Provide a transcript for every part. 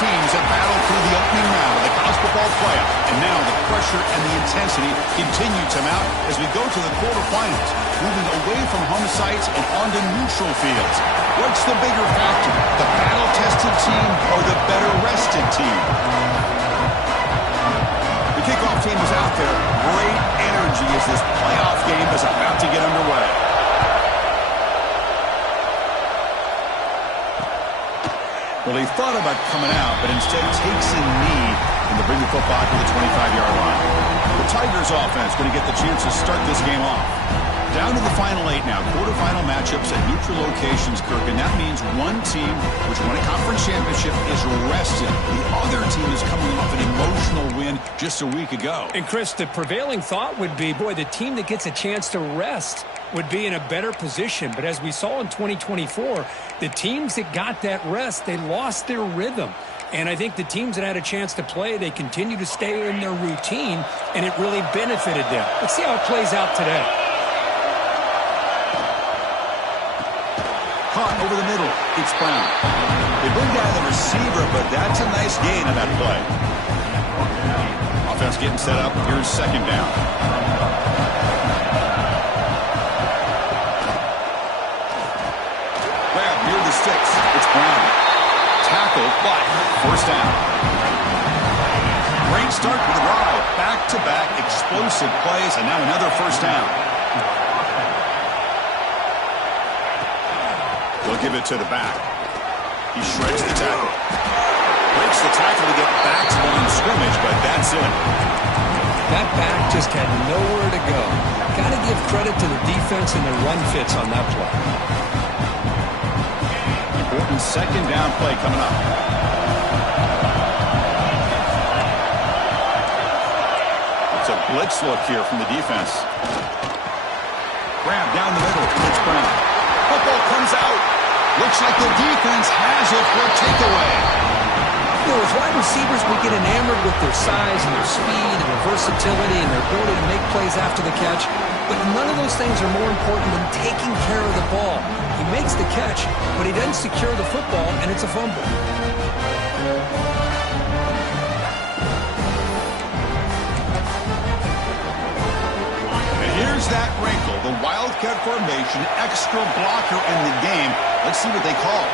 teams have battled through the opening round of the college football playoff, and now the pressure and the intensity continue to mount as we go to the quarterfinals, moving away from home sites and onto neutral fields. What's the bigger factor, the battle-tested team or the better-rested team? The kickoff team is out there. Great energy as this playoff game is about to get underway. Well, he thought about coming out, but instead takes a knee and to bring the football to the 25-yard line. The Tigers offense going to get the chance to start this game off. Down to the final 8 now. Quarterfinal matchups at neutral locations, Kirk, and that means one team which won a conference championship is rested. The other team is coming off an emotional win just a week ago. And, Chris, the prevailing thought would be, boy, the team that gets a chance to rest would be in a better position. But as we saw in 2024, the teams that got that rest, they lost their rhythm. And I think the teams that had a chance to play, they continue to stay in their routine, and it really benefited them. Let's see how it plays out today. Caught over the middle. It's Brown. They bring down the receiver, but that's a nice gain on that play. Offense getting set up. Here's second down. Grab near the sticks. It's Brown. Tackled, but first down. Great start for the drive. Back-to-back explosive plays, and now another first down. They'll give it to the back. He shreds the tackle. Breaks the tackle to get back to the line of scrimmage, but that's it. That back just had nowhere to go. Got to give credit to the defense and their run fits on that play. Important second down play coming up. It's a blitz look here from the defense. Grab down the middle. It's Brown. Football comes out. Looks like the defense has it for a takeaway. You know, as wide receivers, we get enamored with their size and their speed and their versatility and their ability to make plays after the catch. But none of those things are more important than taking care of the ball. He makes the catch, but he doesn't secure the football, and it's a fumble. And here's that wrinkle, the Wildcat formation, extra blocker in the game. Let's see what they call.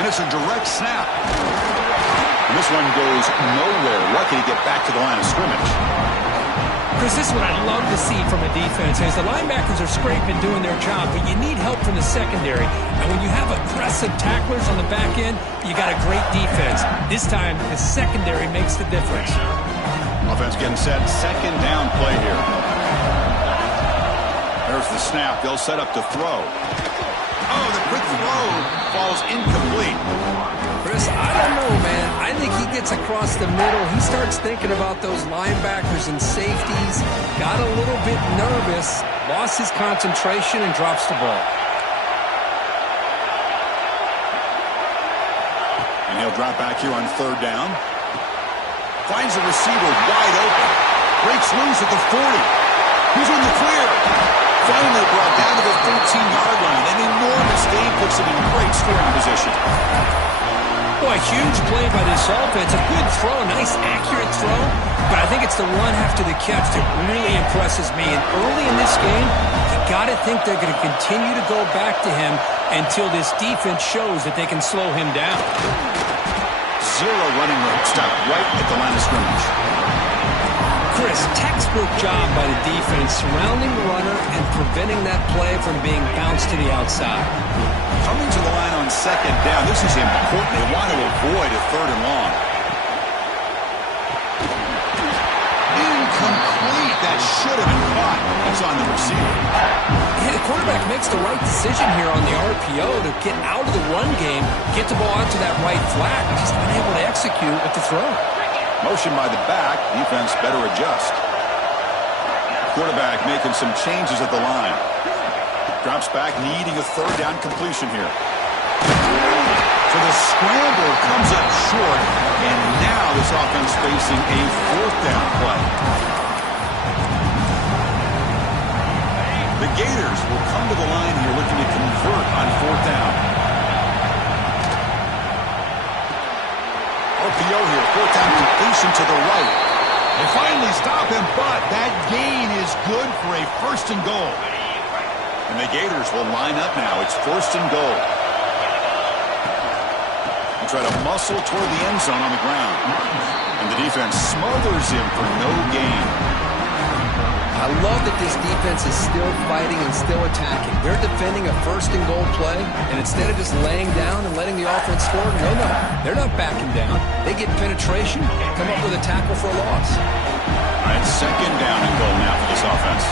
And it's a direct snap. And this one goes nowhere. Lucky to get back to the line of scrimmage. Chris, this is what I love to see from a defense. As the linebackers are scraping, doing their job, but you need help from the secondary. And when you have aggressive tacklers on the back end, you got a great defense. This time, the secondary makes the difference. Offense getting set. Second down play here. There's the snap. They'll set up to throw. Oh, the quick throw falls incomplete. Chris, I don't know, man. I think he gets across the middle. He starts thinking about those linebackers and safeties. Got a little bit nervous, lost his concentration, and drops the ball. And he'll drop back here on third down. Finds the receiver wide open. Breaks loose at the 40. Who's in the clear? Finally brought down to the 13-yard line. An enormous gain puts him in great scoring position. Boy, huge play by this offense. A good throw, a nice accurate throw. But I think it's the run after the catch that really impresses me. And early in this game, you got to think they're going to continue to go back to him until this defense shows that they can slow him down. Zero running room. Stop right at the line of scrimmage. Chris, textbook job by the defense surrounding the runner and preventing that play from being bounced to the outside. Coming to the line on second down. This is important. They want to avoid a third and long. Incomplete. That should have been caught. It's on the receiver. Yeah, the quarterback makes the right decision here on the RPO to get out of the run game, get the ball out to that right flat, and just unable to execute with the throw. Motion by the back. Defense better adjust. Quarterback making some changes at the line. Drops back, needing a third down completion here. So the scramble comes up short, and now this offense facing a fourth down play. The Gators will come to the line here looking to convert on fourth down. Theo here. Fourth down completion to the right. They finally stop him, but that gain is good for a first and goal. And the Gators will line up now. It's first and goal. And try to muscle toward the end zone on the ground. And the defense smothers him for no gain. I love that this defense is still fighting and still attacking. They're defending a first and goal play, and instead of just laying down and letting the offense score, no, they're not backing down. They get penetration, come up with a tackle for a loss. All right, second down and goal now for this offense.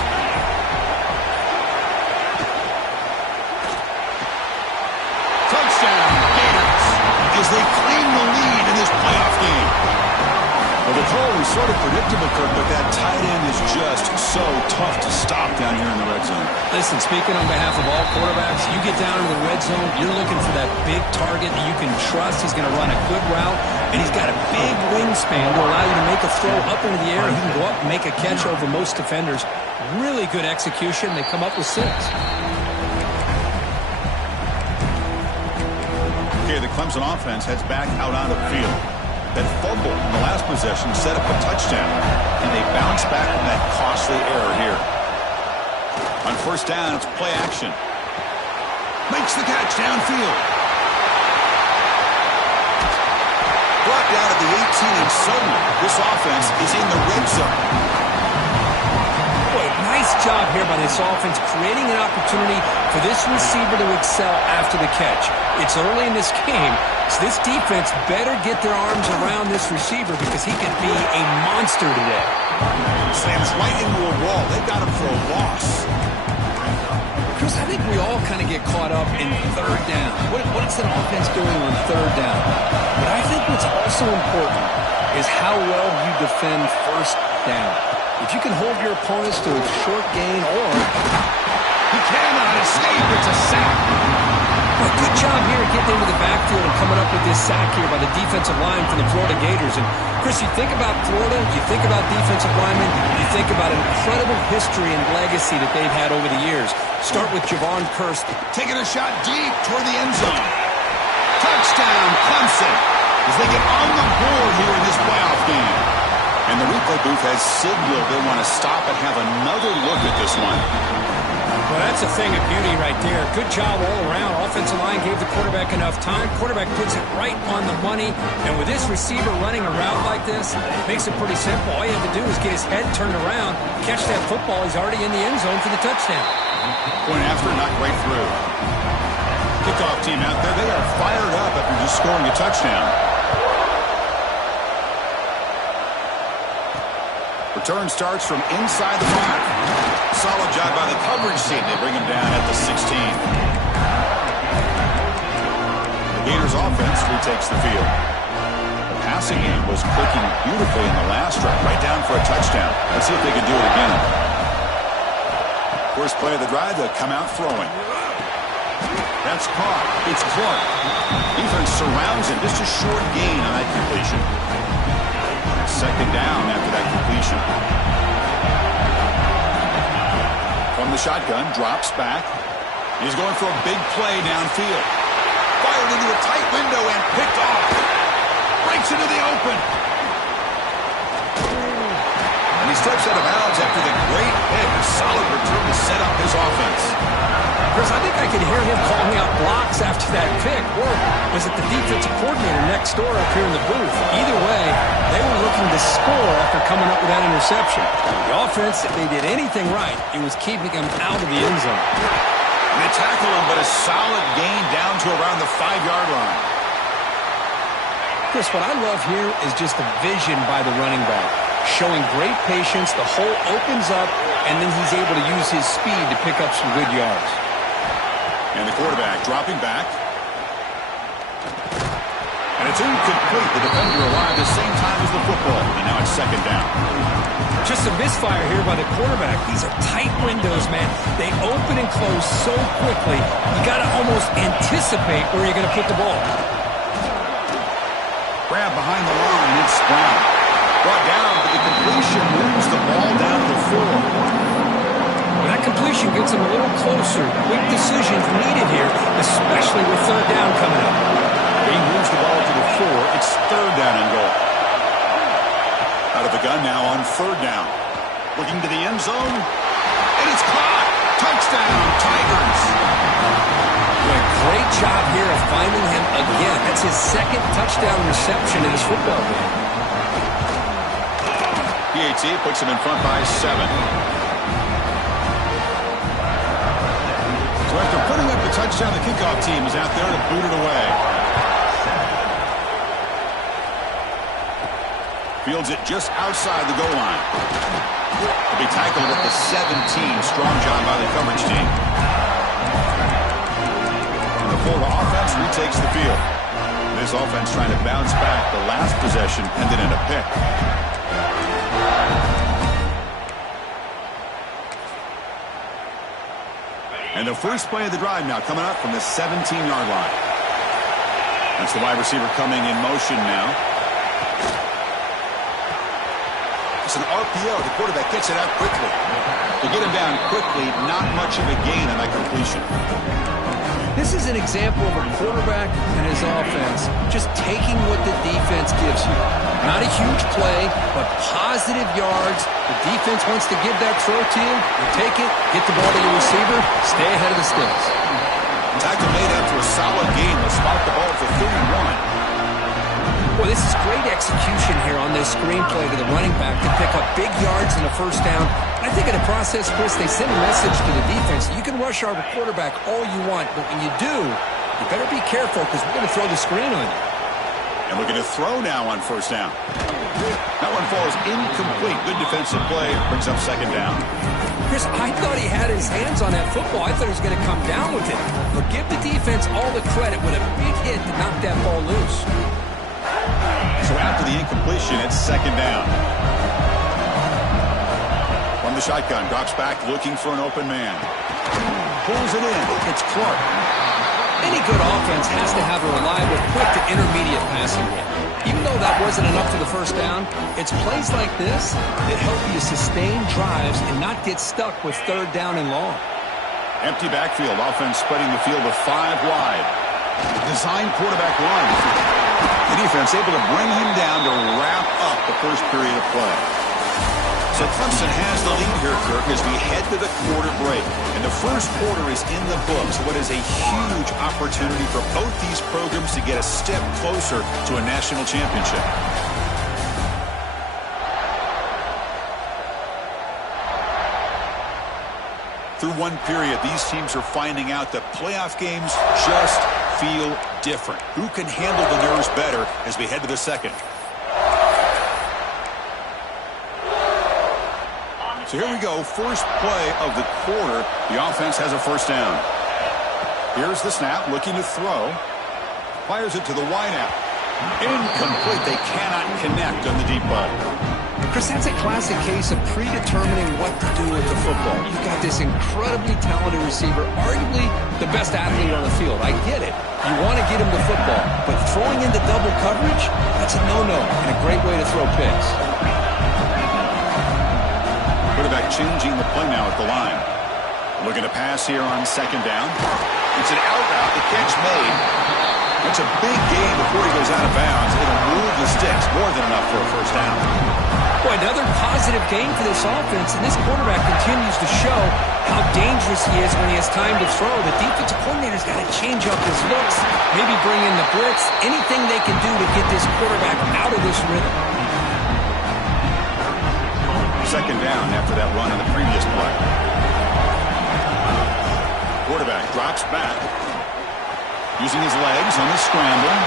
Touchdown, Gators, as they claim the lead in this playoff game. Well, the call was sort of predictable, Kirk, but that tight end is just so tough to stop down here in the red zone. Listen, speaking on behalf of all quarterbacks, you get down in the red zone, you're looking for that big target that you can trust. He's going to run a good route, and he's got a big wingspan to allow you to make a throw up into the air. He can go up and make a catch over most defenders. Really good execution. They come up with 6. Okay, the Clemson offense heads back out onto the field. That fumble in the last possession set up a touchdown, and they bounce back from that costly error here. On first down, it's play action. Makes the catch downfield. Brought down at the 18, and suddenly this offense is in the red zone. Boy, nice job here by this offense, creating an opportunity for this receiver to excel after the catch. It's early in this game, so this defense better get their arms around this receiver because he could be a monster today. Slams right into a wall. They got him for a loss. Chris, I think we all kind of get caught up in third down. What's an offense doing on third down? But I think what's also important is how well you defend first down. If you can hold your opponents to a short gain, or he cannot escape. It's a sack. Well, good job here getting into the backfield and coming up with this sack here by the defensive line from the Florida Gators. And, Chris, you think about Florida, you think about defensive linemen, you think about an incredible history and legacy that they've had over the years. Start with Javon Kearse. Taking a shot deep toward the end zone. Touchdown, Clemson, as they get on the board here in this playoff game. And the replay booth has signaled they want to stop and have another look at this one. Well, that's a thing of beauty right there. Good job all around. Offensive line gave the quarterback enough time. Quarterback puts it right on the money. And with this receiver running a route like this, it makes it pretty simple. All you have to do is get his head turned around, catch that football. He's already in the end zone for the touchdown. Point after, knocked right through. Kickoff team out there. They are fired up after just scoring a touchdown. Return starts from inside the 5. Solid job by the coverage team. They bring him down at the 16. The Gators offense retakes the field. The passing game was clicking beautifully in the last drive, right down for a touchdown. Let's see if they can do it again. First play of the drive, they'll come out throwing. That's caught. It's Clark. Defense surrounds him. Just a short gain on that completion. Second down after that completion. From the shotgun, drops back. He's going for a big play downfield. Fired into a tight window and picked off. Breaks into the open. And he steps out of bounds after the great hit. A solid return to set up his offense. Chris, I think I could hear him calling out blocks after that pick. Or was it the defensive coordinator next door up here in the booth? Either way, they were looking to score after coming up with that interception. The offense, if they did anything right, it was keeping him out of the end zone. And they tackle him, but a solid gain down to around the 5-yard line. Chris, what I love here is just the vision by the running back. Showing great patience, the hole opens up, and then he's able to use his speed to pick up some good yards. And the quarterback dropping back. And it's incomplete. The defender arrived at the same time as the football. And now it's second down. Just a misfire here by the quarterback. These are tight windows, man. They open and close so quickly. You got to almost anticipate where you're going to put the ball. Grab behind the line. It's Brown. Brought down, but the completion moves the ball down to the 4. That completion gets him a little closer. Quick decisions needed here, especially with third down coming up. He moves the ball to the 4. It's third down and goal. the gun now on 3rd down. Looking to the end zone. And it's caught. Touchdown, Tigers. A great job here of finding him again. That's his 2nd touchdown reception in his football game. PAT puts him in front by 7. So after putting up the touchdown, the kickoff team is out there to boot it away. Fields it just outside the goal line. He'll be tackled at the 17. Strong job by the coverage team. And the Florida offense retakes the field. This offense trying to bounce back. The last possession ended in a pick. And the first play of the drive now coming up from the 17-yard line. That's the wide receiver coming in motion now. It's an RPO. The quarterback gets it out quickly. To get him down quickly, not much of a gain on that completion. This is an example of a quarterback and his offense just taking what the defense gives you. Not a huge play, but positive yards. The defense wants to give that throw to you. You take it, get the ball to the receiver, stay ahead of the sticks. Tackle made after a solid gain. They'll spot the ball for 31. Well, this is great execution here on this screenplay to the running back to pick up big yards in the first down. I think in the process, Chris, they send a message to the defense. You can rush our quarterback all you want, but when you do, you better be careful because we're going to throw the screen on you. And looking to throw now on 1st down. That one falls incomplete. Good defensive play. Brings up 2nd down. Chris, I thought he had his hands on that football. I thought he was going to come down with it. But give the defense all the credit with a big hit to knock that ball loose. So after the incompletion, it's 2nd down. From the shotgun, drops back looking for an open man. Pulls it in. It's Clark. Any good offense has to have a reliable, quick to intermediate passing game. Even though that wasn't enough for the first down, it's plays like this that help you sustain drives and not get stuck with 3rd down and long. Empty backfield. Offense spreading the field with 5 wide. Design quarterback run. The defense able to bring him down to wrap up the first period of play. So Clemson has the lead here, Kirk, as we head to the quarter break. And the first quarter is in the books. What is a huge opportunity for both these programs to get a step closer to a national championship. Through one period, these teams are finding out that playoff games just feel different. Who can handle the nerves better as we head to the second? So here we go, first play of the quarter. The offense has a 1st down. Here's the snap, looking to throw. Fires it to the wideout. Incomplete. They cannot connect on the deep ball. Chris, that's a classic case of predetermining what to do with the football. You've got this incredibly talented receiver, arguably the best athlete on the field. I get it. You want to get him the football, but throwing into double coverage, that's a no-no and a great way to throw picks. Quarterback changing the play now at the line. Looking to pass here on 2nd down. It's an out route. The catch made. That's a big gain before he goes out of bounds. It'll move the sticks. More than enough for a 1st down. Boy, another positive gain for this offense, and this quarterback continues to show how dangerous he is when he has time to throw. The defensive coordinator's got to change up his looks, maybe bring in the blitz, anything they can do to get this quarterback out of this rhythm. 2nd down after that run on the previous play. Quarterback drops back. Using his legs on the scramble.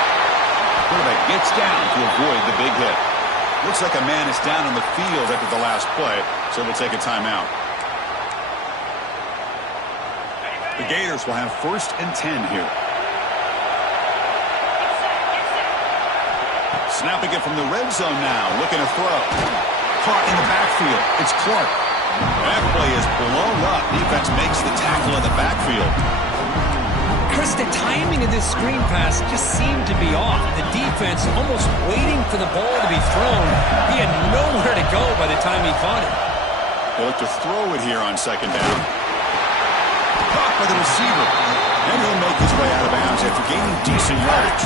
Quarterback gets down to avoid the big hit. Looks like a man is down on the field after the last play, so we'll take a timeout. The Gators will have 1st and 10 here. Snapping it from the red zone now, looking to throw. Caught in the backfield. It's Clark. That play is blown up. Defense makes the tackle in the backfield. Chris, the timing of this screen pass just seemed to be off. The defense almost waiting for the ball to be thrown. He had nowhere to go by the time he caught it. They'll look to throw it here on 2nd down. Caught by the receiver. And he'll make his way out of bounds after gaining decent yardage.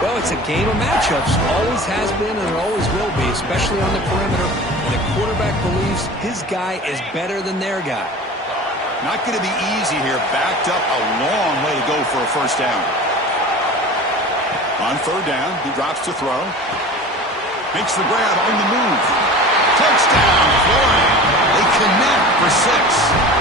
Well, it's a game of matchups. Always has been and it always will be, especially on the perimeter. And the quarterback believes his guy is better than their guy. Not going to be easy here. Backed up a long way to go for a first down. On third down, he drops to throw. Makes the grab on the move. Touchdown, Florida. They connect for 6.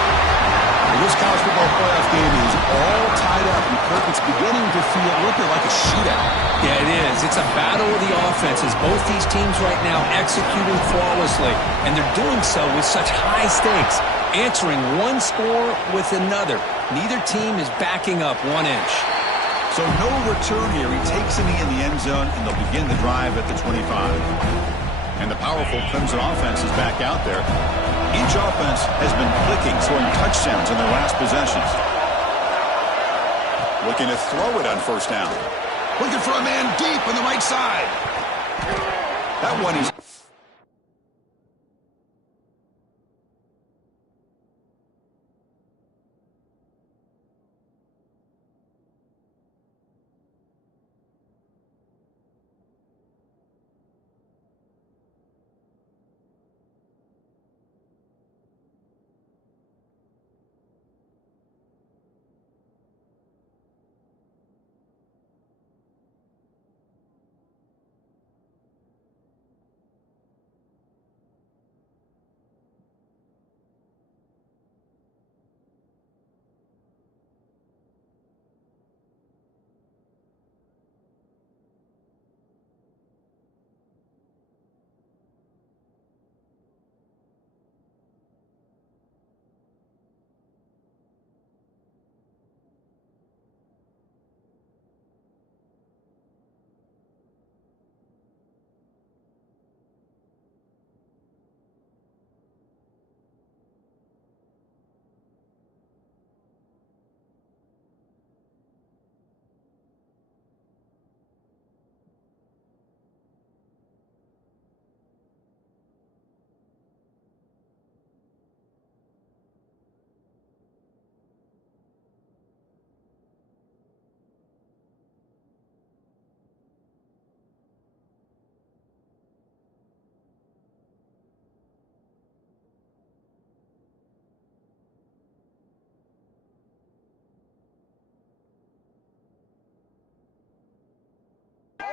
This college football playoff game is all tied up, and Kirk, it's beginning to feel a little bit like a shootout. Yeah, it is. It's a battle of the offenses. Both these teams right now executing flawlessly, and they're doing so with such high stakes, answering one score with another. Neither team is backing up 1 inch. So no return here. He takes a knee in the end zone, and they'll begin the drive at the 25. And the powerful Clemson offense is back out there. Each offense has been clicking, scoring touchdowns in their last possessions. Looking to throw it on first down. Looking for a man deep on the right side. That one is...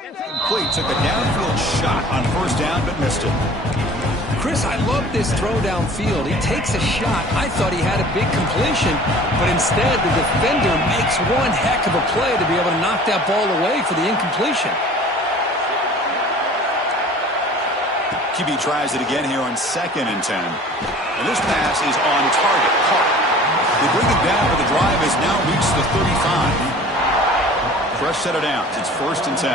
Complete, took a downfield shot on first down, but missed it. Chris, I love this throw downfield. He takes a shot. I thought he had a big completion, but instead the defender makes one heck of a play to be able to knock that ball away for the incompletion. QB tries it again here on 2nd and 10. And this pass is on target. Park. They bring it down, but the drive has now reached the 35. Fresh set of downs. It's 1st and 10.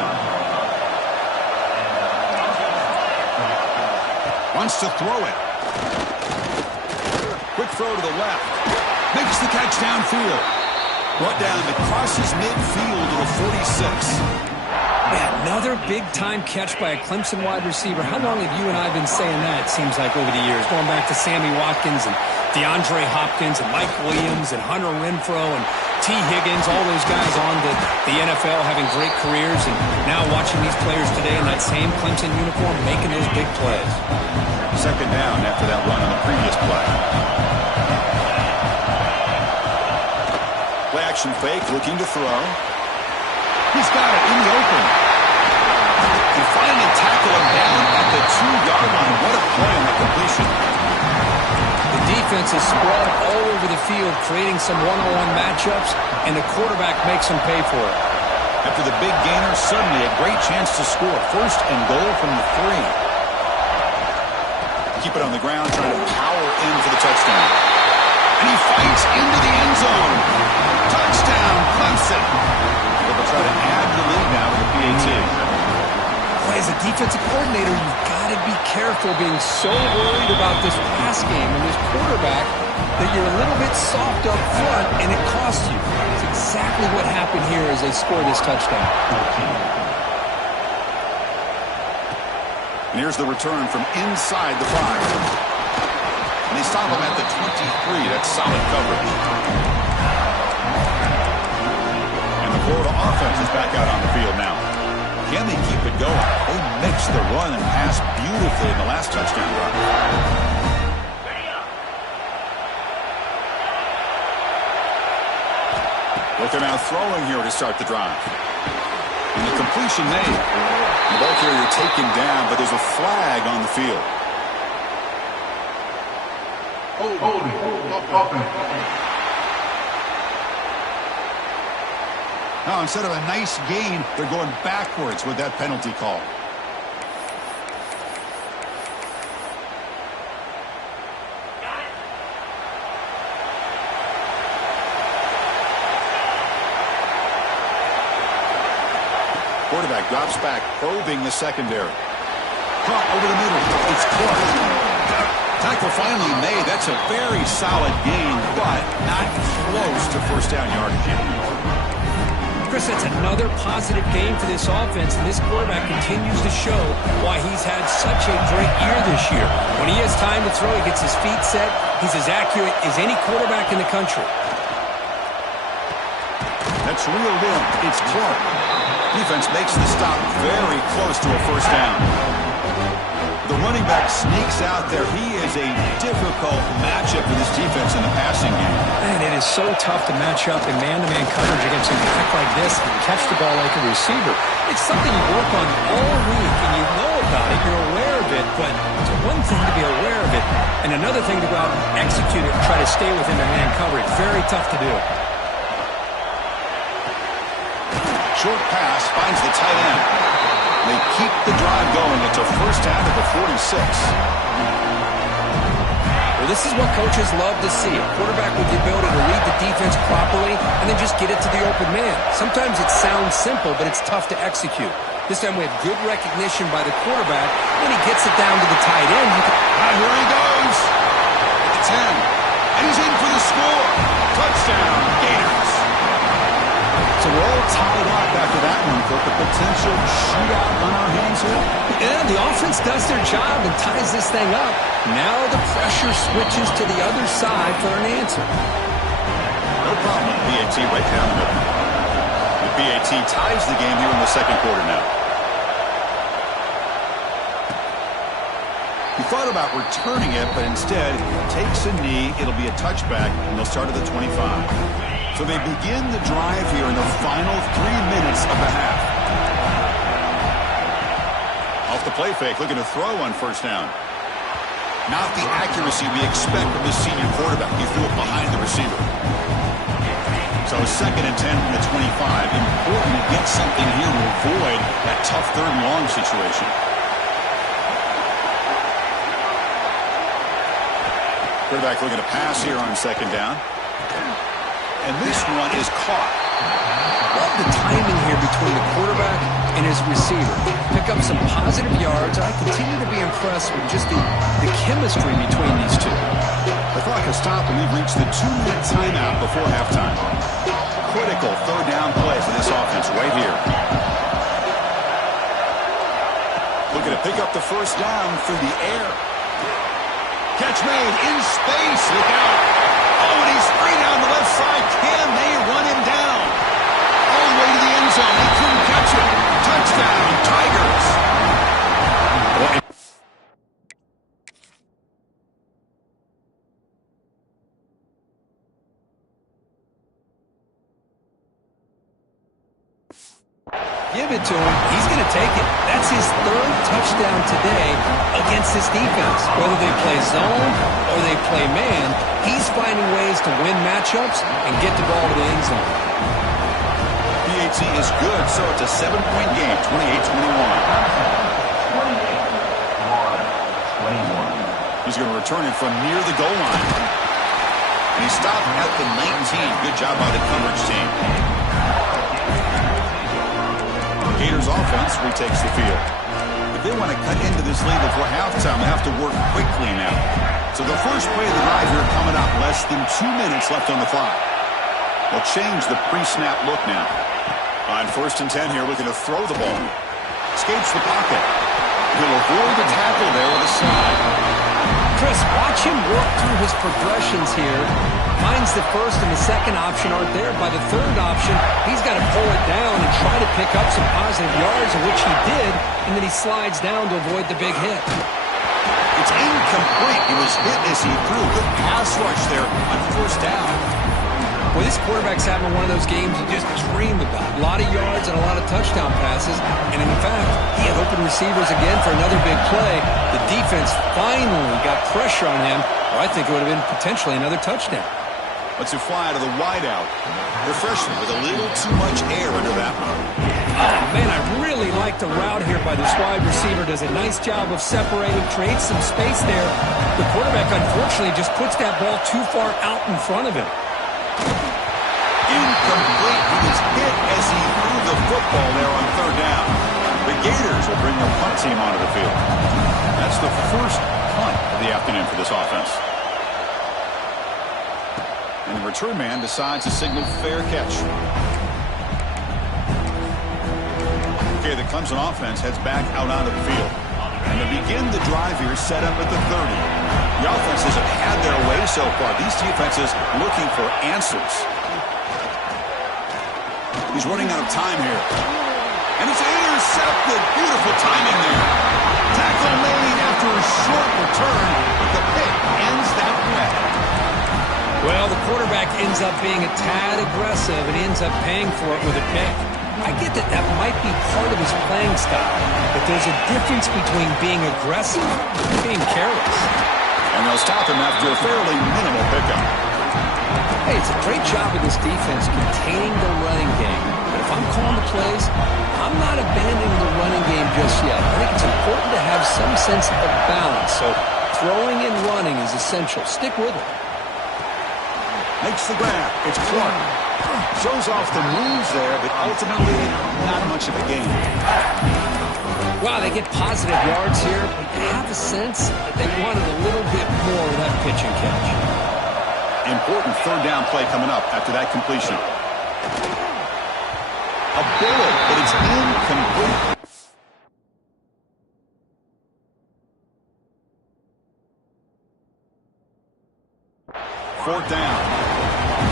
Wants to throw it. Quick throw to the left. Makes the catch downfield. Brought down crosses midfield to the 46. Man, another big-time catch by a Clemson wide receiver. How long have you and I been saying that, it seems like, over the years? Going back to Sammy Watkins and DeAndre Hopkins and Mike Williams and Hunter Renfrow and T. Higgins, all those guys on the NFL having great careers, and now watching these players today in that same Clemson uniform making those big plays. 2nd down after that run on the previous play. Play action fake, looking to throw. He's got it in the open. And finally tackle him down at the 2-yard line. What a play on that completion. The defense is spread all over the field, creating some one-on-one matchups, and the quarterback makes them pay for it. After the big gainer, suddenly a great chance to score. 1st and goal from the 3. Keep it on the ground, trying to power in for the touchdown. And he fights into the end zone. Touchdown, Clemson. They'll try to add the lead now with the PAT. Boy, as a defensive coordinator, you've got to be careful being so worried about this pass game and this quarterback that you're a little bit soft up front, and it costs you. It's exactly what happened here as they score this touchdown. And here's the return from inside the 5. And they stop him at the 23. That's solid coverage. And the Florida offense is back out on the field now. Can they keep it going? They mixed the run and pass beautifully in the last touchdown run. But they're now throwing here to start the drive. And the completion made. The ball carrier taken down, but there's a flag on the field. Now, instead of a nice gain, they're going backwards with that penalty call. Quarterback drops back, probing the secondary. Caught over the middle. It's close. Tackle finally made. That's a very solid gain, but not close to first down yardage. Chris, that's another positive game for this offense, and this quarterback continues to show why he's had such a great year this year. When he has time to throw, he gets his feet set. He's as accurate as any quarterback in the country. That's reeled in. It's Clark. Defense makes the stop very close to a first down. The running back sneaks out there. He is a difficult matchup for this defense in the passing game. Man, it is so tough to match up in man-to-man coverage against a back like this and catch the ball like a receiver. It's something you work on all week, and you know about it. You're aware of it, but it's one thing to be aware of it, and another thing to go out and execute it and try to stay within the man coverage. Very tough to do. Short pass finds the tight end. They keep the drive going. It's a first down at the 46. Well, this is what coaches love to see. A quarterback with the ability to read the defense properly and then just get it to the open man. Sometimes it sounds simple, but it's tough to execute. This time we have good recognition by the quarterback. When he gets it down to the tight end, you can... Here he goes. At the 10. And he's in for the score. Touchdown, Gators. So we're all tied up after that one, Cook. A potential shootout on our hands here. Yeah, the offense does their job and ties this thing up. Now the pressure switches to the other side for an answer. No problem. PAT right down the middle. The PAT ties the game here in the second quarter now. He thought about returning it, but instead takes a knee. It'll be a touchback, and they'll start at the 25. So they begin the drive here in the final 3 minutes of the half. Off the play fake, looking to throw on first down. Not the accuracy we expect from the senior quarterback. He threw it behind the receiver. So second and 10 from the 25. Important to get something here to avoid that tough third and long situation. Quarterback looking to pass here on second down. And this one is caught. Love the timing here between the quarterback and his receiver. Pick up some positive yards. I continue to be impressed with just the chemistry between these two. The clock has stopped, and we've reached the 2-minute timeout before halftime. Critical third down play for this offense right here. Looking to pick up the first down through the air. Catch made in space. Look out. Oh, and he's free down the left side. Can they run him down? All the way to the end zone. They couldn't catch him. Touchdown, Tigers. Give it to him. He's going to take it. That's his third touchdown today against this defense. Whether they play zone or they play man, he's finding ways to win matchups and get the ball to the end zone. PAT is good, so it's a 7-point game, 28-21. He's going to return it from near the goal line. And he stopped at the 19. Good job by the coverage team. Gators offense retakes the field. If they want to cut into this lead before halftime, they have to work quickly now. So the first play of the drive here coming up, less than 2 minutes left on the clock. They'll change the pre-snap look now. On first and 10 here, looking to throw the ball. Escapes the pocket. He'll avoid the tackle there with a slide. Chris, watch him work through his progressions here. Finds the first and the second option aren't there. By the third option, he's got to pull it down and try to pick up some positive yards, of which he did, and then he slides down to avoid the big hit. It's incomplete. He was hit as he threw. Good pass rush there on first down. Well, this quarterback's having one of those games you just dream about. A lot of yards and a lot of touchdown passes. And in fact, he had open receivers again for another big play. The defense finally got pressure on him. Or I think it would have been potentially another touchdown. Let's fly to the wideout. The freshman with a little too much air under that one. Oh, man, I really like the route here by this wide receiver. Does a nice job of separating, creates some space there. The quarterback, unfortunately, just puts that ball too far out in front of him. Incomplete. He was hit as he threw the football there on third down. The Gators will bring their punt team onto the field. That's the first punt of the afternoon for this offense. And the return man decides to signal fair catch. Okay, the Clemson offense heads back out onto the field. And they begin the drive here set up at the 30. The offenses have had their way so far. These defenses looking for answers. He's running out of time here. And it's intercepted. Beautiful timing there. Tackle made after a short return, but the pick ends that play. Well, the quarterback ends up being a tad aggressive and ends up paying for it with a pick. I get that that might be part of his playing style, but there's a difference between being aggressive and being careless. And they'll stop him after a fairly minimal pickup. Hey, it's a great job of this defense containing the running game. But if I'm calling the plays, I'm not abandoning the running game just yet. I think it's important to have some sense of balance. So throwing and running is essential. Stick with it. Makes the grab. It's Clark. Shows off the moves there, but ultimately not much of a gain. Wow, they get positive yards here, but you have a sense that they wanted a little bit more of that pitch and catch. Important third down play coming up after that completion. A bullet, but it's incomplete. Fourth down.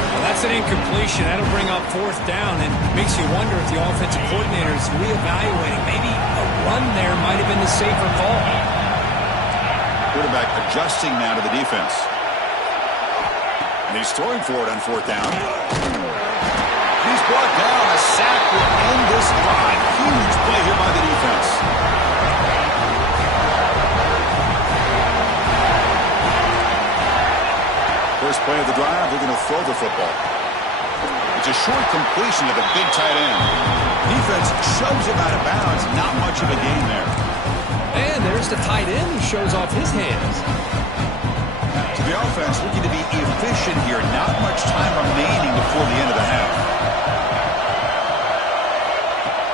Well, that's an incompletion. That'll bring up fourth down and makes you wonder if the offensive coordinator is reevaluating. Maybe a run there might have been the safer call. Quarterback adjusting now to the defense. And he's throwing for it on fourth down. He's brought down. A sack will end this drive. Huge play here by the defense. First play of the drive, they're going to throw the football. It's a short completion to the big tight end. Defense shoves him out of bounds. Not much of a gain there. And there's the tight end who shows off his hands. So the offense looking to be efficient here. Not much time remaining before the end of the half.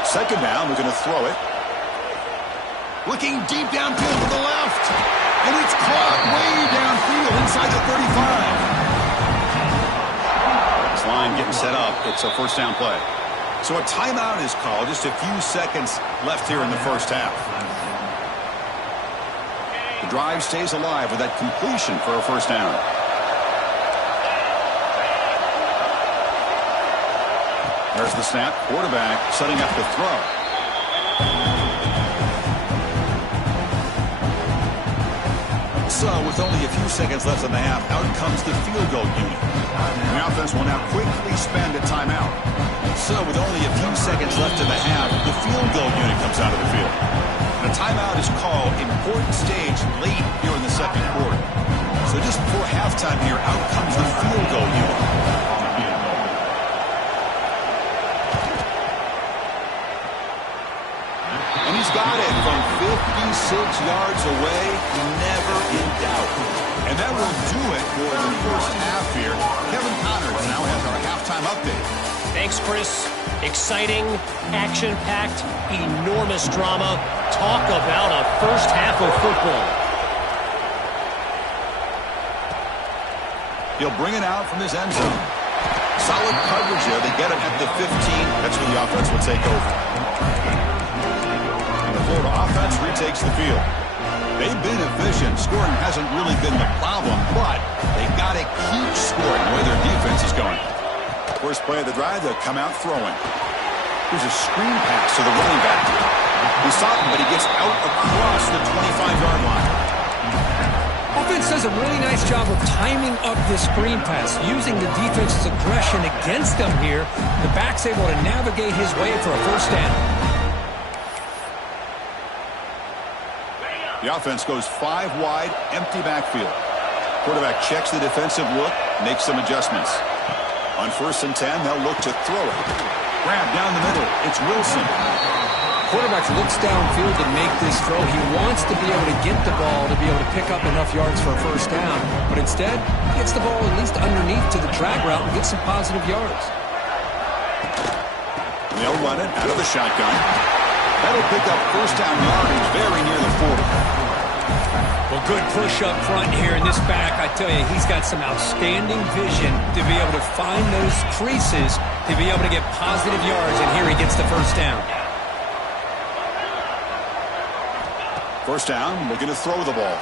Second down, we're going to throw it. Looking deep downfield to the left. And it's caught way downfield inside the 35. This line getting set up. It's a first down play. So a timeout is called. Just a few seconds left here in the first half. The drive stays alive with that completion for a first down. There's the snap. Quarterback setting up the throw. So with only a few seconds left in the half, out comes the field goal unit. And the offense will now quickly spend a timeout. So with only a few seconds left in the half, the field goal unit comes out of the field. The timeout is called important stage late here in the second quarter. So just before halftime here, out comes the field goal unit. And he's got it from 56 yards away, never in doubt. And that will do it for the first half here. Kevin Connors now has our halftime update. Thanks, Chris. Exciting, action-packed, enormous drama. Talk about a first half of football. He'll bring it out from his end zone. Solid coverage there. They get him at the 15. That's where the offense will take over. And the Florida offense retakes the field. They've been efficient. Scoring hasn't really been the problem, but they got to keep scoring the way their defense is going. First play of the drive, they'll come out throwing. Here's a screen pass to the running back. He saw him, but he gets out across the 25-yard line. Offense does a really nice job of timing up this screen pass, using the defense's aggression against them here. The back's able to navigate his way for a first down. The offense goes 5 wide, empty backfield. Quarterback checks the defensive look, makes some adjustments. On 1st and 10, they'll look to throw it. Grab down the middle. It's Wilson. Quarterback looks downfield to make this throw. He wants to be able to get the ball to be able to pick up enough yards for a first down, but instead, he gets the ball at least underneath to the drag route and gets some positive yards. They'll run it out of the shotgun. That'll pick up first down yardage very near the 40. Well, good push up front here in this back. I tell you, he's got some outstanding vision to be able to find those creases to be able to get positive yards, and here he gets the first down. First down, looking to throw the ball.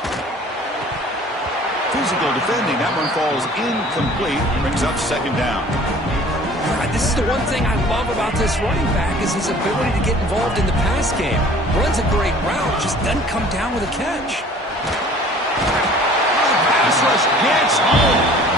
Physical defending. That one falls incomplete. Brings up second down. This is the one thing I love about this running back is his ability to get involved in the pass game. Runs a great route, just doesn't come down with a catch. Pass rush gets home.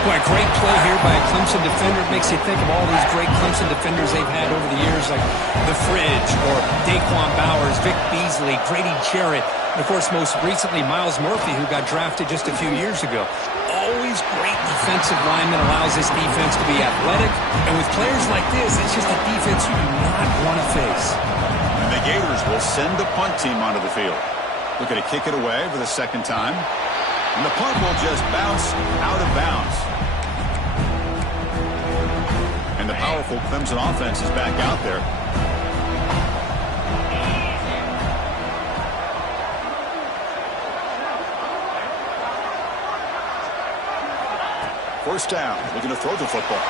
Boy, great play here by a Clemson defender. It makes you think of all these great Clemson defenders they've had over the years, like The Fridge or Daquan Bowers, Vic Beasley, Grady Jarrett, and, of course, most recently, Myles Murphy, who got drafted just a few years ago. Always great defensive lineman, allows this defense to be athletic. And with players like this, it's just a defense you do not want to face. And the Gators will send the punt team onto the field. Looking to kick it away for the second time. And the punt will just bounce out of bounds. And the powerful Clemson offense is back out there. First down, looking to throw the football.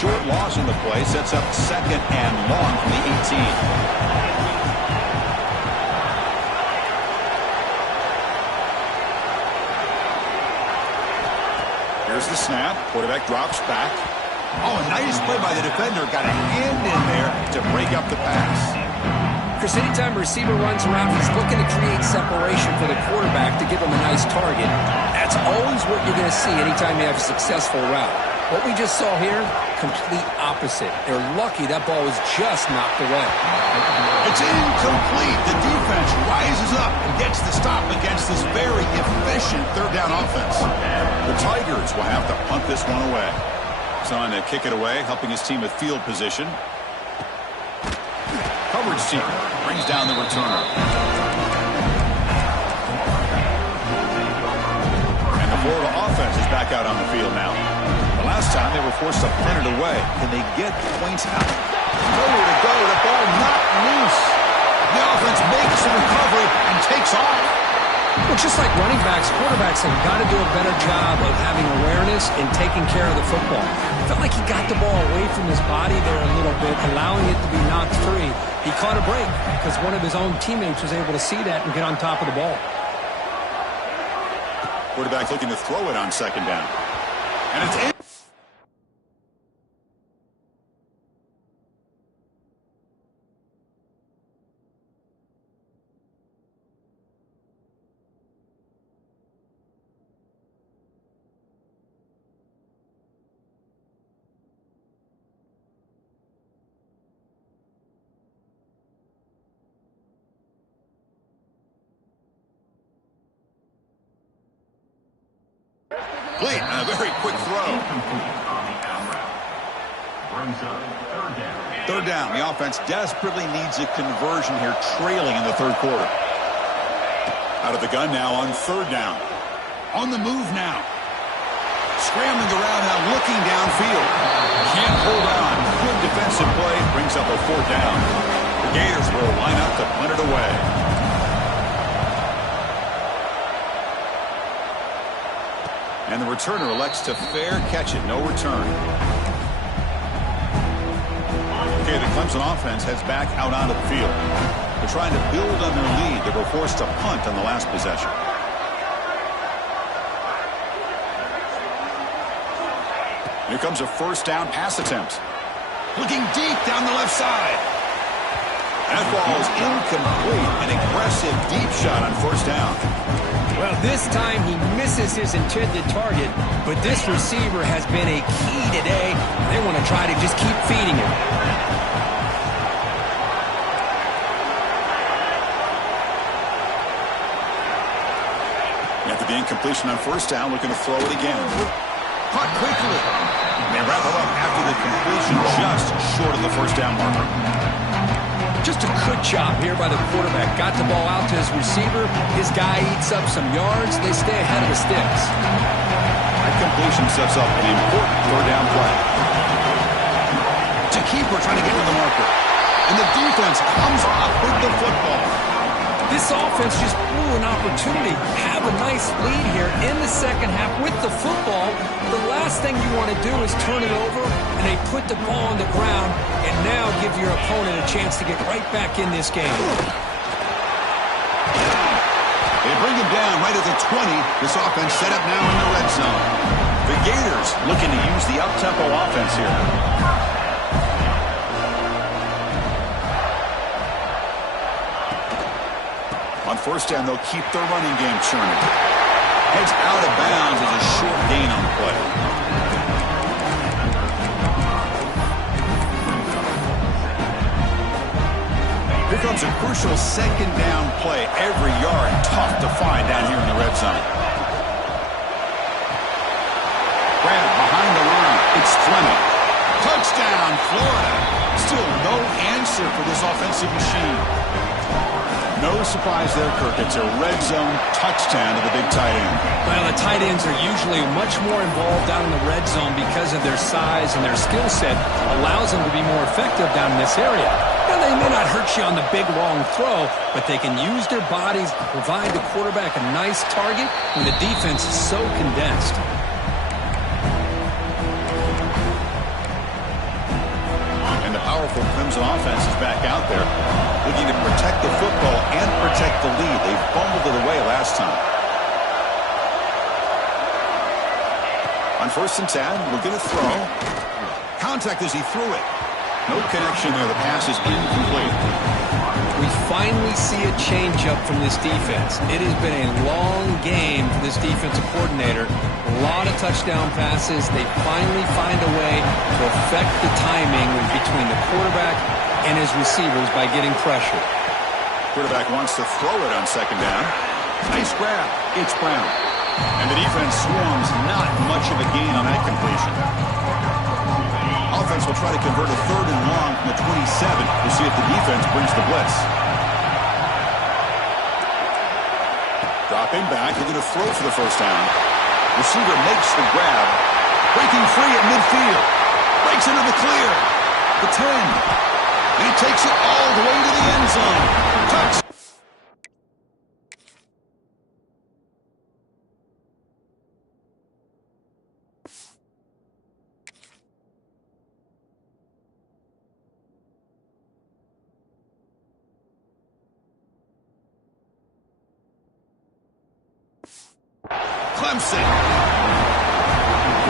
Short loss in the play, sets up second and long from the 18. Here's the snap. Quarterback drops back. Oh, a nice play by the defender. Got a hand in there to break up the pass. Chris, anytime a receiver runs around, he's looking to create separation for the quarterback to give him a nice target. That's always what you're going to see anytime you have a successful route. What we just saw here, complete opposite. They're lucky that ball was just knocked away. It's incomplete. The defense rises up and gets the stop against this very efficient third down offense. The Tigers will have to punt this one away. On to kick it away, helping his team with field position. Coverage team brings down the returner. And the Florida offense is back out on the field now. The last time they were forced to punt it away. Can they get points out? Nowhere to go. The ball knocked loose. The offense makes the recovery and takes off. Well, just like running backs, quarterbacks have got to do a better job of having awareness and taking care of the football. I felt like he got the ball away from his body there a little bit, allowing it to be knocked free. He caught a break because one of his own teammates was able to see that and get on top of the ball. Quarterback looking to throw it on second down. And it's in. Complete, and a very quick throw. Third down. The offense desperately needs a conversion here, trailing in the third quarter. Out of the gun now on third down. On the move now. Scrambling around now, looking downfield. Can't hold on. Good defensive play. Brings up a fourth down. The Gators will line up to punt it away. And the returner elects to fair catch it. No return. Okay, the Clemson offense heads back out onto the field. They're trying to build on their lead. They were forced to punt on the last possession. Here comes a first down pass attempt. Looking deep down the left side. That ball is incomplete. An aggressive deep shot on first down. Well, this time he misses his intended target, but this receiver has been a key today. They want to try to just keep feeding him. After the incompletion on first down, looking to throw it again. Caught quickly. And they wrap it up after the completion, just short of the first down marker. Just a good job here by the quarterback. Got the ball out to his receiver. His guy eats up some yards. They stay ahead of the sticks. That completion sets up an important third down play. It's a keeper trying to get to the marker. And the defense comes up with the football. This offense just blew an opportunity. Have a nice lead here in the second half with the football. The last thing you want to do is turn it over, and they put the ball on the ground and now give your opponent a chance to get right back in this game. They bring him down right at the 20. This offense set up now in the red zone. The Gators looking to use the up-tempo offense here. On first down, they'll keep their running game churning. Heads out of bounds as a short gain on the play. Here comes a crucial second down play. Every yard tough to find down here in the red zone. Grab behind the line. It's Fleming. Touchdown, Florida. Still no answer for this offensive machine. No surprise there, Kirk. It's a red zone touchdown to the big tight end. Well, the tight ends are usually much more involved down in the red zone because of their size, and their skill set allows them to be more effective down in this area. Now, they may not hurt you on the big, long throw, but they can use their bodies to provide the quarterback a nice target when the defense is so condensed. And the powerful Clemson offense is back out there, looking to protect the football and protect the lead. They fumbled it away last time. On first and 10, we're going to throw. Contact as he threw it. No connection there. The pass is incomplete. We finally see a change-up from this defense. It has been a long game for this defensive coordinator. A lot of touchdown passes. They finally find a way to affect the timing between the quarterback and his receivers by getting pressure. Quarterback wants to throw it on second down. Nice grab. It's Brown. And the defense swarms. Not much of a gain on that completion. Offense will try to convert a third and long from the 27 to see if the defense brings the blitz. Dropping back, looking to throw for the first down. Receiver makes the grab. Breaking free at midfield. Breaks into the clear. The 10. And he takes it all the way to the end zone. Touch. Clemson.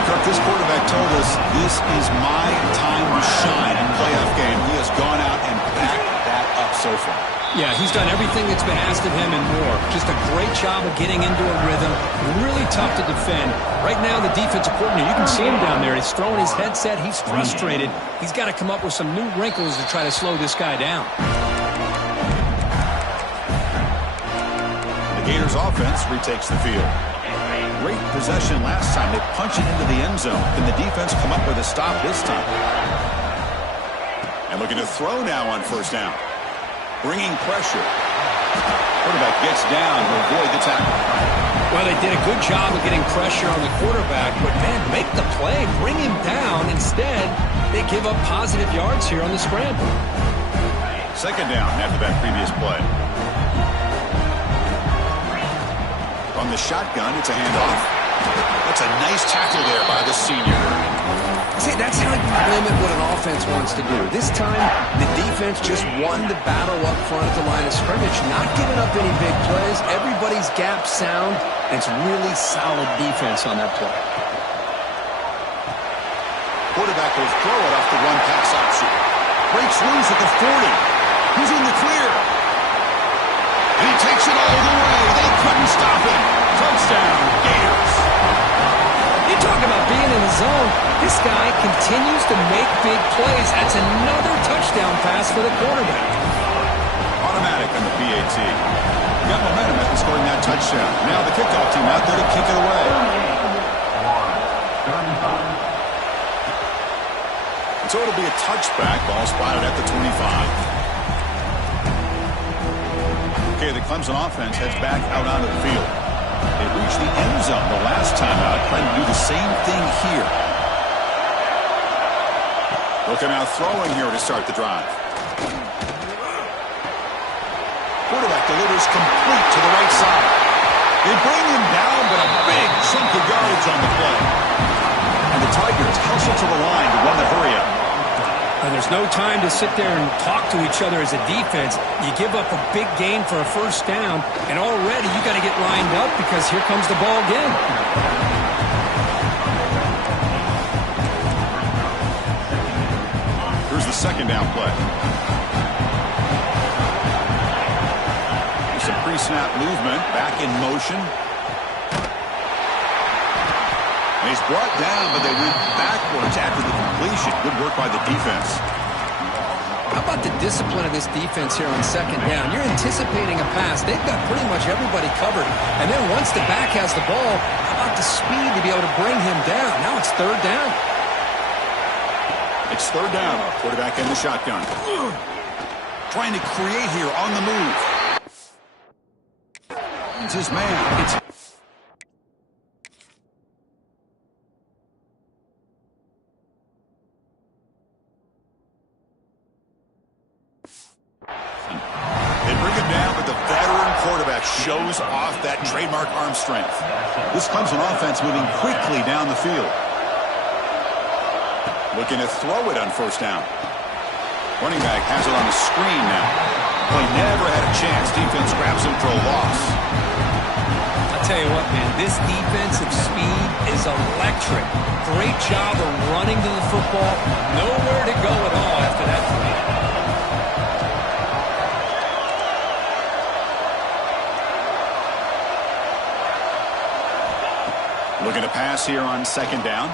Kirk, this quarterback told us this is my time to shine in playoff game. He has gone out and backed that up so far. Yeah, he's done everything that's been asked of him and more. Just a great job of getting into a rhythm. Really tough to defend. Right now, the defensive coordinator, you can see him down there. He's throwing his headset. He's frustrated. He's got to come up with some new wrinkles to try to slow this guy down. The Gators offense retakes the field. Great possession last time. They punch it into the end zone. Can the defense come up with a stop this time? And looking to throw now on first down. Bringing pressure. Quarterback gets down to avoid the tackle. Well, they did a good job of getting pressure on the quarterback, but, man, make the play. Bring him down. Instead, they give up positive yards here on the scramble. Second down after that previous play. On the shotgun, it's a handoff. That's a nice tackle there by the senior. See, that's how you limit what an offense wants to do. This time, the defense just won the battle up front at the line of scrimmage, not giving up any big plays. Everybody's gap sound, and it's really solid defense on that play. Quarterback will throw it off the one-pass option. Breaks loose at the 40. He's in the clear. And he takes it all the way. They couldn't stop him. Touchdown, Gators. You talk about being in the zone. This guy continues to make big plays. That's another touchdown pass for the quarterback. Automatic on the PAT. Got momentum after scoring that touchdown. Now the kickoff team out there to kick it away. So it'll be a touchback. Ball spotted at the 25. Okay, the Clemson offense heads back out onto the field. They reached the end zone the last time out, trying to do the same thing here. Looking out throwing here to start the drive. Quarterback delivers complete to the right side. They bring him down, but a big chunk of yardage on the play. And the Tigers hustle to the line to run the hurry-up. And there's no time to sit there and talk to each other as a defense. You give up a big gain for a first down, and already you got to get lined up because here comes the ball again. Here's the second down play. There's some pre-snap movement, back in motion. And he's brought down, but they went backwards after the completion. Good work by the defense. How about the discipline of this defense here on second down? You're anticipating a pass. They've got pretty much everybody covered. And then once the back has the ball, how about the speed to be able to bring him down? Now it's third down. It's third down. Quarterback in the shotgun. Trying to create here on the move. It's his man. It's shows off that trademark arm strength. This Clemson offense moving quickly down the field. Looking to throw it on first down. Running back has it on the screen now. Play never had a chance. Defense grabs him for a loss. I'll tell you what, man, this defensive speed is electric. Great job of running to the football. Nowhere to go at all after that play. Looking to pass here on second down.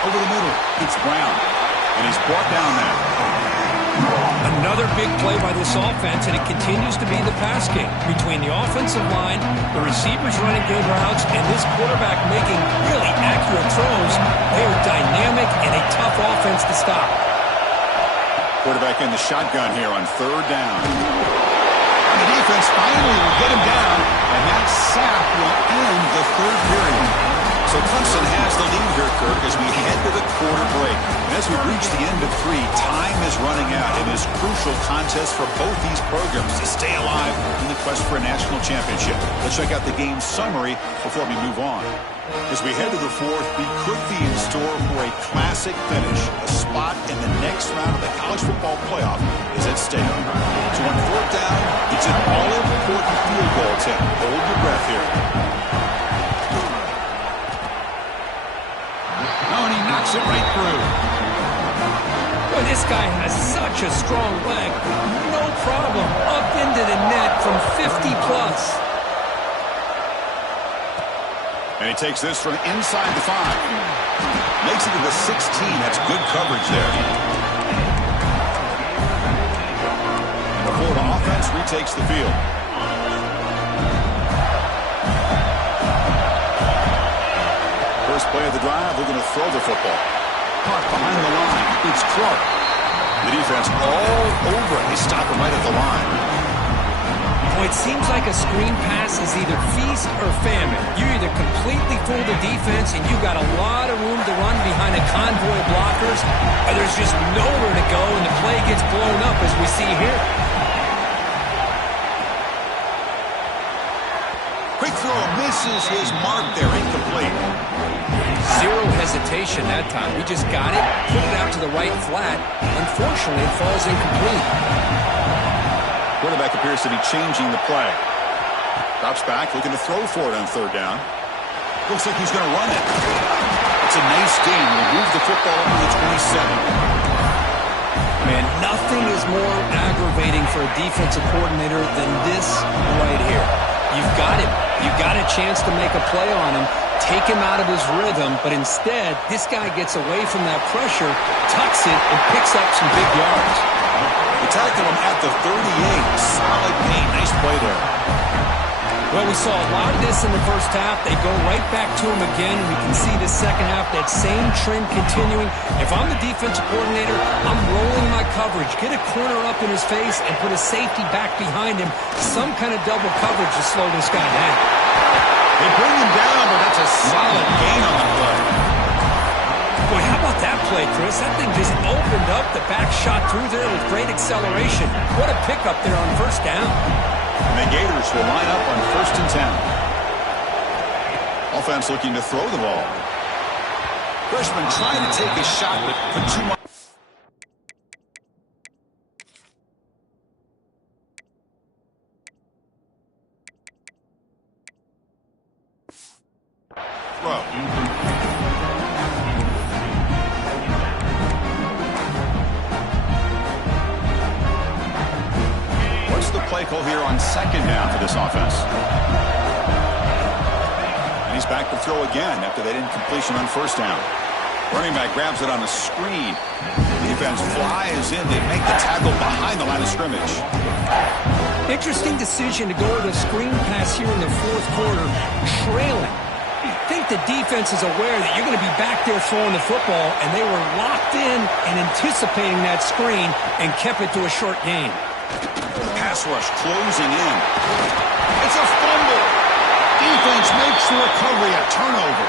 Over the middle. It's Brown. And he's brought down there. Another big play by this offense, and it continues to be the pass game. Between the offensive line, the receivers running good routes, and this quarterback making really accurate throws, they are dynamic and a tough offense to stop. Quarterback in the shotgun here on third down. The defense finally will get him down, and that sack will end the third period. So Clemson has the lead here, Kirk, as we head to the quarter break. And as we reach the end of three, time is running out. It is a crucial contest for both these programs to stay alive in the quest for a national championship. Let's check out the game summary before we move on. As we head to the fourth, we could be in store for a classic finish. A spot in the next round of the college football playoff is at stake. So on fourth down, it's an all-important field goal attempt. Hold your breath here. Oh, and he knocks it right through. Boy, this guy has such a strong leg. No problem. Up into the net from 50-plus. And he takes this from inside the 5. Makes it to the 16. That's good coverage there. And the Florida offense retakes the field. First play of the drive, we're going to throw the football. Caught behind the line. It's Clark. The defense all over it. They stop him right at the line. Well, it seems like a screen pass is either feast or famine. You either completely fool the defense and you got a lot of room to run behind a convoy of blockers, or there's just nowhere to go and the play gets blown up as we see here. Quick quick throw misses his mark there, incomplete. Zero hesitation that time. He just got it, put it out to the right flat. Unfortunately, it falls incomplete. Quarterback appears to be changing the play. Drops back, looking to throw for it on third down. Looks like he's going to run it. It's a nice gain. We'll move the football up to the 27. Man, nothing is more aggravating for a defensive coordinator than this right here. You've got him. You've got a chance to make a play on him, take him out of his rhythm, but instead, this guy gets away from that pressure, tucks it, and picks up some big yards. They tackle him at the 38. Solid gain. Nice play there. Well, we saw a lot of this in the first half. They go right back to him again. We can see the second half, that same trend continuing. If I'm the defensive coordinator, I'm rolling my coverage. Get a corner up in his face and put a safety back behind him. Some kind of double coverage to slow this guy down. They bring him down, but that's a solid gain on the play. Boy, how about that play, Chris? That thing just opened up. The back shot through there with great acceleration. What a pickup there on first down. And the Gators will line up on 1st and 10. Offense looking to throw the ball. Freshman trying to take a shot, but put too much. Throw. What's the play call here on second down for this offense? And he's back to throw again after that incompletion on first down. Running back grabs it on a screen. Defense flies in. They make the tackle behind the line of scrimmage. Interesting decision to go with a screen pass here in the fourth quarter, trailing. I think the defense is aware that you're going to be back there throwing the football, and they were locked in and anticipating that screen and kept it to a short gain. Pass rush closing in. It's a fumble. Defense makes the recovery, a turnover.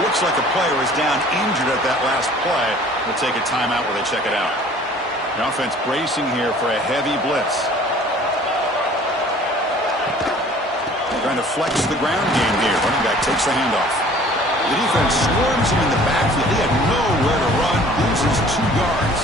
Looks like a player is down injured at that last play. We'll take a timeout where they check it out. The offense bracing here for a heavy blitz. Trying to flex the ground game here. Running back takes the handoff. The defense swarms him in the backfield. He had nowhere to run. Loses 2 yards.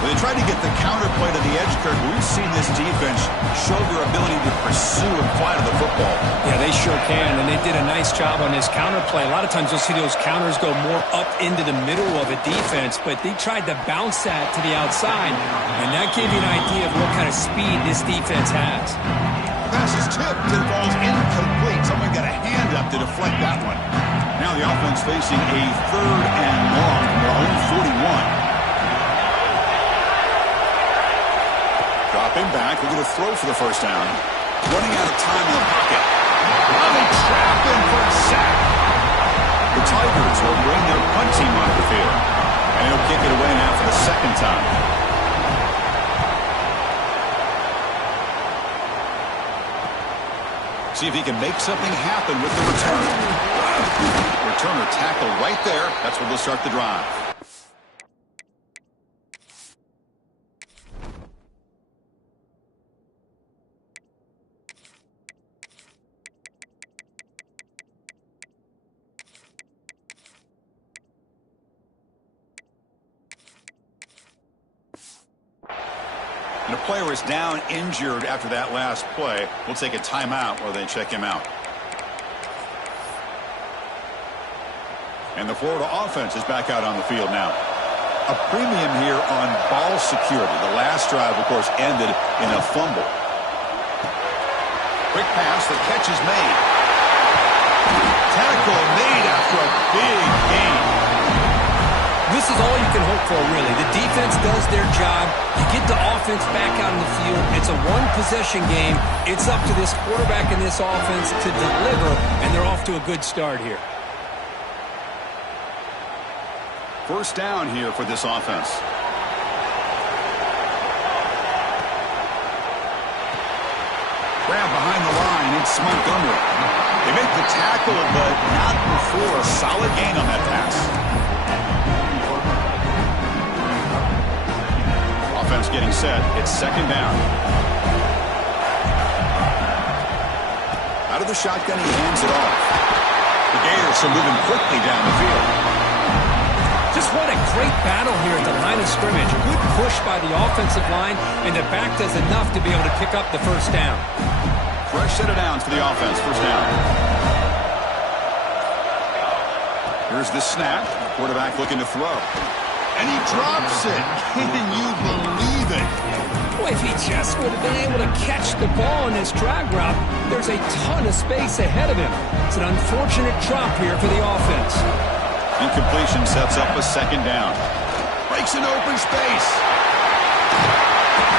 When they tried to get the counter play to the edge, Kirk, we've seen this defense show their ability to pursue and fly to the football. Yeah, they sure can, and they did a nice job on this counter play. A lot of times you'll see those counters go more up into the middle of a defense, but they tried to bounce that to the outside, and that gave you an idea of what kind of speed this defense has. Pass is tipped and falls incomplete. Someone got a hand up to deflect that one. Now the offense facing a 3rd and long from their own 41. Dropping back, looking to throw for the first down. Running out of time in the pocket. Oh, they trap him for a sack. The Tigers will bring their punt team onto the field. And he'll kick it away now for the second time. See if he can make something happen with the return. Returner tackle right there. That's where they'll start the drive. And a player is down injured after that last play. We'll take a timeout while they check him out. And the Florida offense is back out on the field now. A premium here on ball security. The last drive, of course, ended in a fumble. Quick pass, the catch is made. Tackle made after a big gain. This is all you can hope for, really. The defense does their job. You get the offense back out in the field. It's a one-possession game. It's up to this quarterback and this offense to deliver, and they're off to a good start here. First down here for this offense. Grab behind the line. It's Montgomery. They make the tackle, but not before a solid gain on that pass. Offense getting set. It's second down. Out Out of the shotgun, he hands it off. The Gators are moving quickly down the field. Just what a great battle here at the line of scrimmage. Good push by the offensive line, and the back does enough to be able to pick up the first down. Fresh set of downs for the offense. First down. Here's the snap. Quarterback looking to throw. And he drops it. Can you believe it? Boy, if he just would have been able to catch the ball in this drag route, there's a ton of space ahead of him. It's an unfortunate drop here for the offense. Incompletion sets up a second down. Breaks an open space.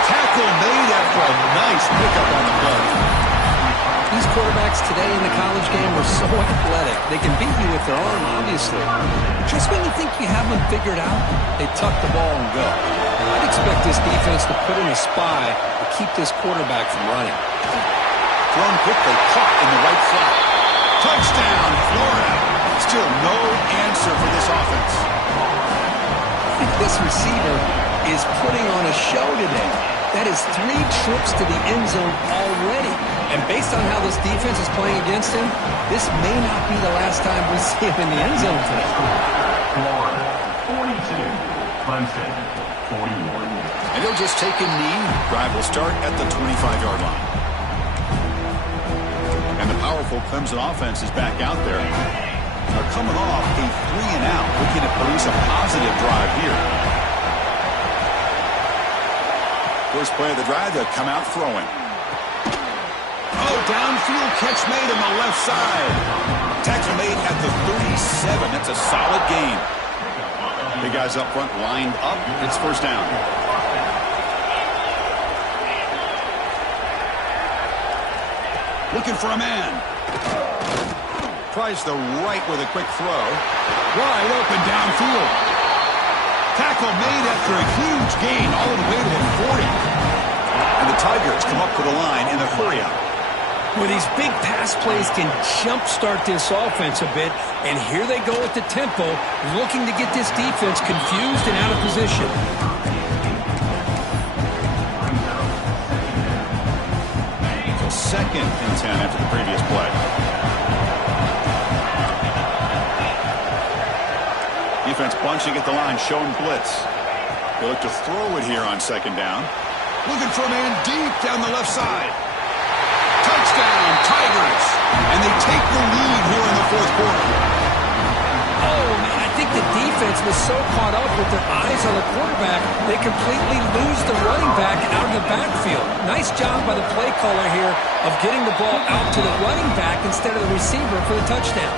Tackle made after a nice pickup on the play. These quarterbacks today in the college game are so athletic. They can beat you with their arm, obviously. Just when you think you have them figured out, they tuck the ball and go. I'd expect this defense to put in a spy to keep this quarterback from running. Thrown quickly, caught in the right flat. Touchdown, Florida. Still no answer for this offense. I think this receiver is putting on a show today. That is 3 trips to the end zone already. And based on how this defense is playing against him, this may not be the last time we see him in the end zone today. Florida, 42. Clemson, 41. And he'll just take a knee. Drive will start at the 25-yard line. And the powerful Clemson offense is back out there. Now coming off a 3-and-out, looking to produce a positive drive here. First play of the drive, they'll come out throwing. Oh, downfield catch made on the left side. Tackle made at the 37. That's a solid gain. The guys up front lined up. It's first down. Looking for a man. Tries the right with a quick throw. Wide open downfield. Tackle made after a huge gain all the way to the 40. And the Tigers come up to the line in a hurry-up. Well, these big pass plays can jumpstart this offense a bit, and here they go at the tempo, looking to get this defense confused and out of position. So 2nd and 10 after the previous play. Defense bunching at the line, showing blitz. They look to throw it here on 2nd down. Looking for a man deep down the left side. Touchdown, Tigers. And they take the lead here in the 4th quarter. Oh, man, I think the defense was so caught up with their eyes on the quarterback, they completely lose the running back out of the backfield. Nice job by the play caller here of getting the ball out to the running back instead of the receiver for the touchdown.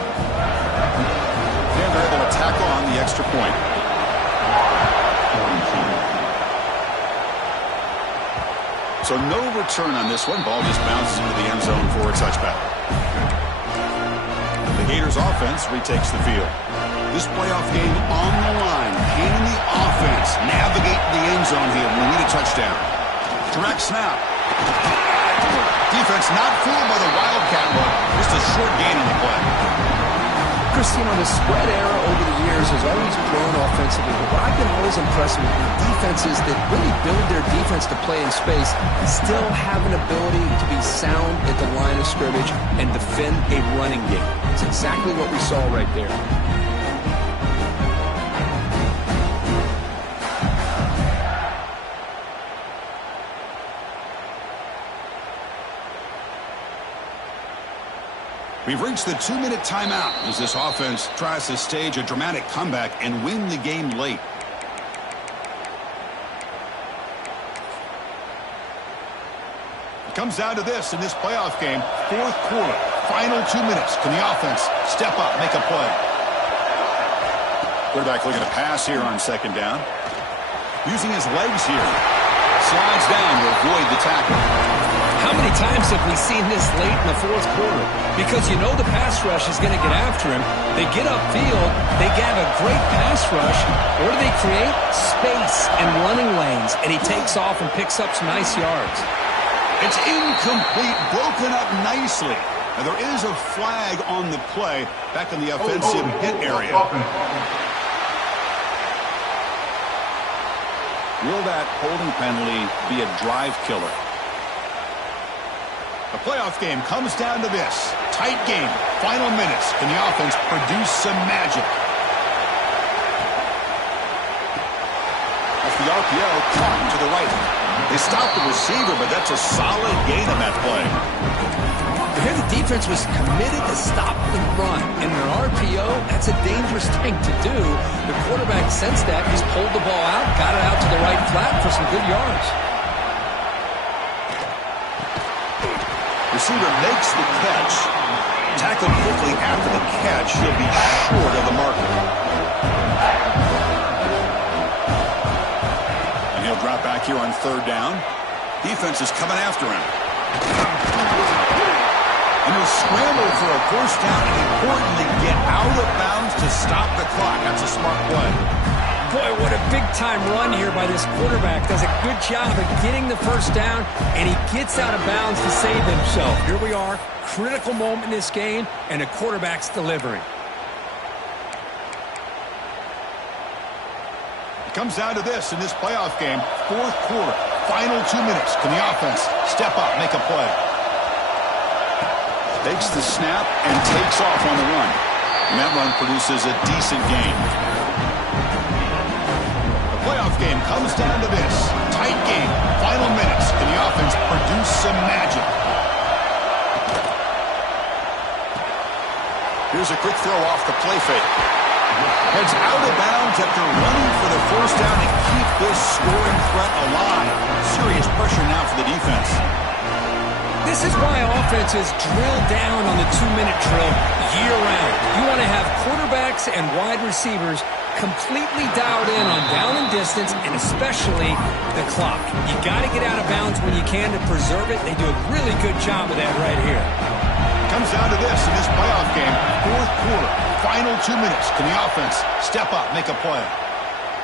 And they're able to tackle on the extra point. So no return on this one. Ball just bounces into the end zone for a touchback. The Gators offense retakes the field. This playoff game on the line. Can the offense navigate the end zone here when we need a touchdown? Direct snap. Defense not fooled by the Wildcat look. Just a short gain on the play. Christian, the spread era over the years has always grown offensively, but what I've been always impressed with defenses that really build their defense to play in space still have an ability to be sound at the line of scrimmage and defend a running game. It's exactly what we saw right there. We've reached the 2-minute timeout as this offense tries to stage a dramatic comeback and win the game late. It comes down to this in this playoff game. 4th quarter, final 2 minutes. Can the offense step up, make a play? Quarterback looking to pass here on 2nd down. Using his legs here. Slides down to avoid the tackle. How many times have we seen this late in the 4th quarter? Because you know the pass rush is going to get after him. They get upfield, they have a great pass rush. What do they create? Space and running lanes. And he takes off and picks up some nice yards. It's incomplete, broken up nicely. Now there is a flag on the play back in the offensive hit area. Will that holding penalty be a drive killer? The playoff game comes down to this. Tight game. Final minutes. Can the offense produce some magic? Off the RPO, caught to the right. They stopped the receiver, but that's a solid gain on that play. Here the defense was committed to stop the run. In an RPO, that's a dangerous thing to do. The quarterback sensed that, just pulled the ball out, got it out to the right flat for some good yards. Receiver makes the catch. Tackled quickly after the catch. He'll be short of the marker. And he'll drop back here on third down. Defense is coming after him. And he'll scramble for a first down and importantly get out of bounds to stop the clock. That's a smart play. Boy, what a big-time run here by this quarterback. Does a good job of getting the first down, and he gets out of bounds to save himself. Here we are, critical moment in this game, and the quarterback's delivering. It comes down to this in this playoff game. Fourth quarter, final 2 minutes. Can the offense step up, make a play? Takes the snap and takes off on the run. And that run produces a decent gain. The playoff game comes down to this. Tight game, final minutes. Can the offense produce some magic? Here's a quick throw off the play fake. Heads out of bounds after running for the first down to keep this scoring threat alive. Serious pressure now for the defense. This is why offenses drill down on the 2-minute drill year-round. You want to have quarterbacks and wide receivers completely dialed in on down and distance, and especially the clock. You got to get out of bounds when you can to preserve it. They do a really good job of that right here. Comes down to this in this playoff game. Fourth quarter, final 2 minutes. Can the offense step up, make a play?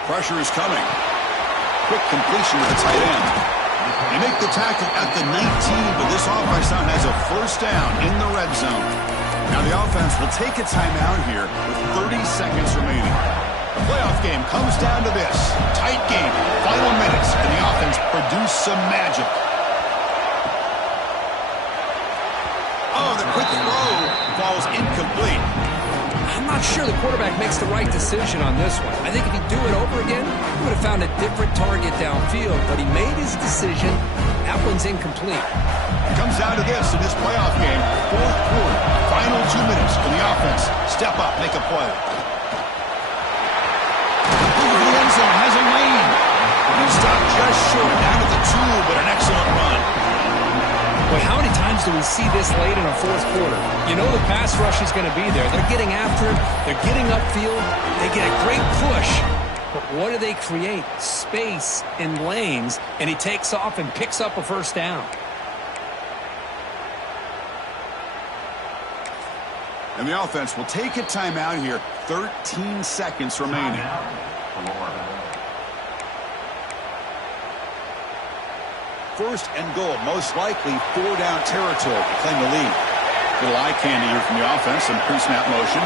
Pressure is coming. Quick completion with the tight end. They make the tackle at the 19, but this offense now has a first down in the red zone. Now the offense will take a timeout here with 30 seconds remaining. The playoff game comes down to this. Tight game, final minutes, and the offense produce some magic. Oh, the quick throw falls incomplete. I'm not sure the quarterback makes the right decision on this one. I think if he'd do it over again, he would have found a different target downfield, but he made his decision. That one's incomplete. It comes down to this in this playoff game. Fourth quarter, final 2 minutes. Can the offense step up, make a play? Over the end zone, has a lane. And he stopped just short, down at the 2, but an excellent run. Well, how many times do we see this late in a fourth quarter? You know the pass rush is going to be there. They're getting after him. They're getting upfield. They get a great push. But what do they create? Space in lanes, and he takes off and picks up a first down. And the offense will take a timeout here. 13 seconds remaining. First and goal, most likely 4-down territory to claim the lead. Little eye candy here from the offense and pre-snap motion.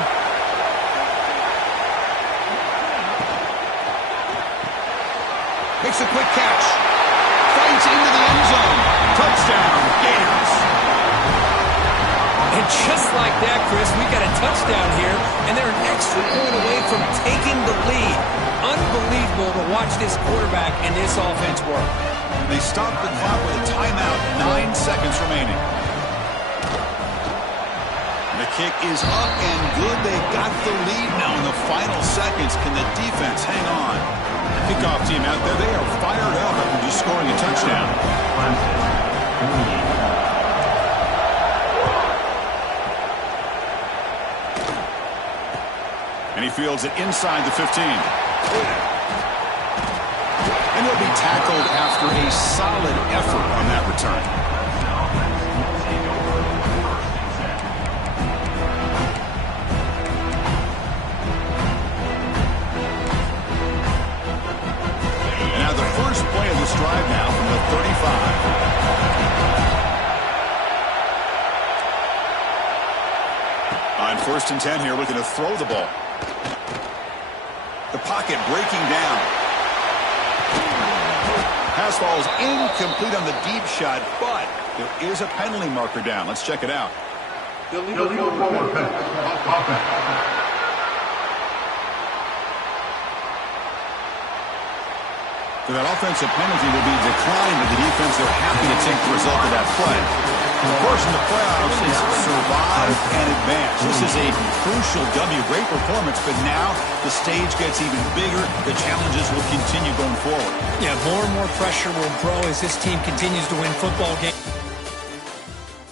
Makes a quick catch. Fights into the end zone. Touchdown, Gators. And just like that, Chris, we got a touchdown here, and they're an extra point away from taking the lead. Unbelievable to watch this quarterback and this offense work. They stop the clock with a timeout. 9 seconds remaining. The kick is up and good. They got the lead now in the final seconds. Can the defense hang on? Kickoff team out there, they are fired up after just scoring a touchdown. And he fields it inside the 15. And he'll be tackled after a solid effort on that return. And now the first play of this drive now from the 35. On 1st and 10 here, looking to throw the ball. The pocket breaking down. pass falls incomplete on the deep shot, but there is a penalty marker down. Let's check it out. Illegal forward pass. Offense. So that offensive penalty will be declined, but the defense, they're happy to take the result of that play. Of course, in the playoffs, is survive and advance. This is a crucial W. Great performance, but now the stage gets even bigger. The challenges will continue going forward. Yeah, more and more pressure will grow as this team continues to win football games.